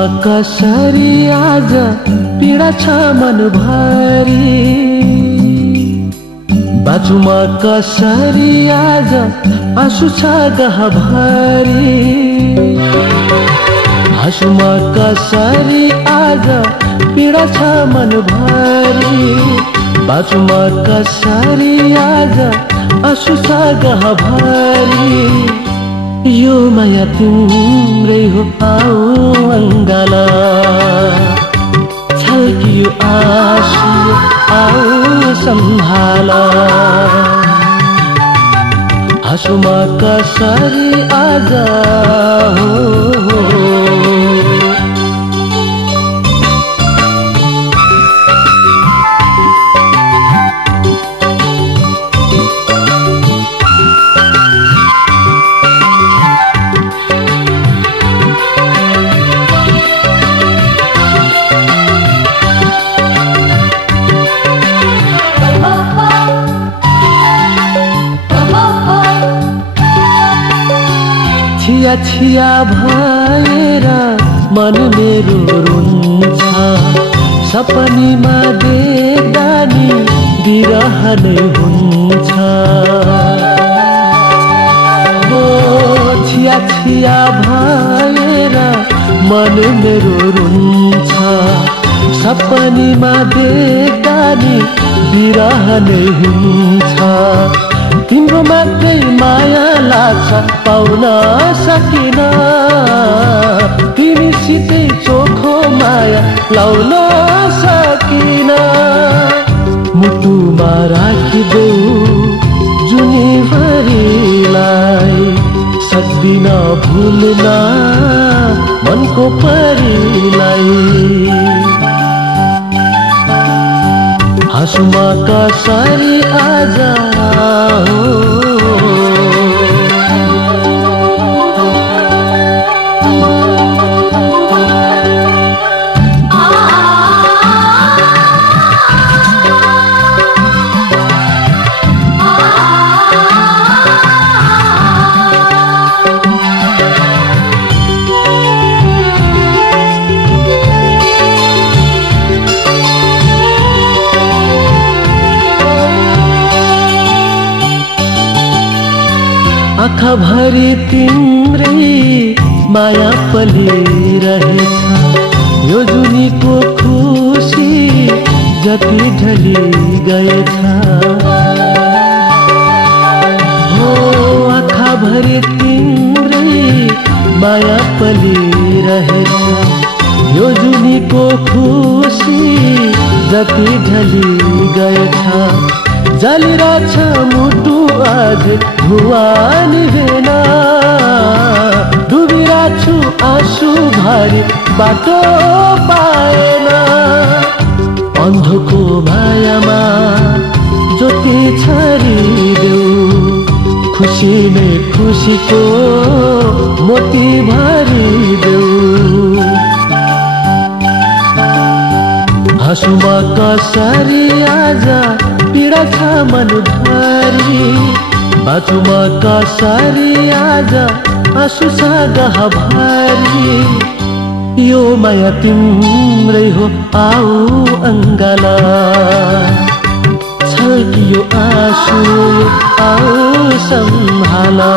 कसरी आज पीडा छ मनभरि, बाँचुमा कसरी आज आँसु छ गहभरि, हाँसुमा कसरी आज पीडा छ मनभरि, बाँचुमा कसरी आज आँसु छ गहभरि। यो माया तिम्रै हो आऊ अङ्गाला, छल्कियो आँसु आऊ सम्भाला, हाँसुमा कसरी आज हो। छिया छिया भएर मन मेरो रुन्छ, सपनीमा देख्दा नि बिरह नै हुन्छ। ओ छिया छिया भएर मन मेरो रुन्छ, सपनीमा देख्दा नि बिरह नै हुन्छ। तिम्रो मात्रै माया लाग्छ पाउन सकिन, तिमीसितै चोखो माया लाउन सकिन। मुटुमा राखिदेऊ जुनीभरिलाई, सक्दिन भुल्न मनको परिलाई। हाँसुमा कसरी आज हो। आँखाभरि तिम्रै माया पलिरहेछ, यो जुनीको खुसी जति ढली गएछ। हो आँखाभरि तिम्रै माया पलिरहेछ, यो जुनीको खुसी जति ढली गएछ। जलिरहेछ मुटु आज धुवाँ निभेन, डुबिरहेछु आँसु भरि बाटो पाएन। अन्धको मायामा ज्योति छरिदेऊ, खुसी नै खुसीको मोती भरिदेऊ। हाँसुमा कसरी आज पीडा छ मनभरि, बाँचुमा कसरी आज आँसु छ गहभरि। यो माया तिम्रै हो आऊ अङ्गाला, छल्कियो आँसु आऊ सम्भाला।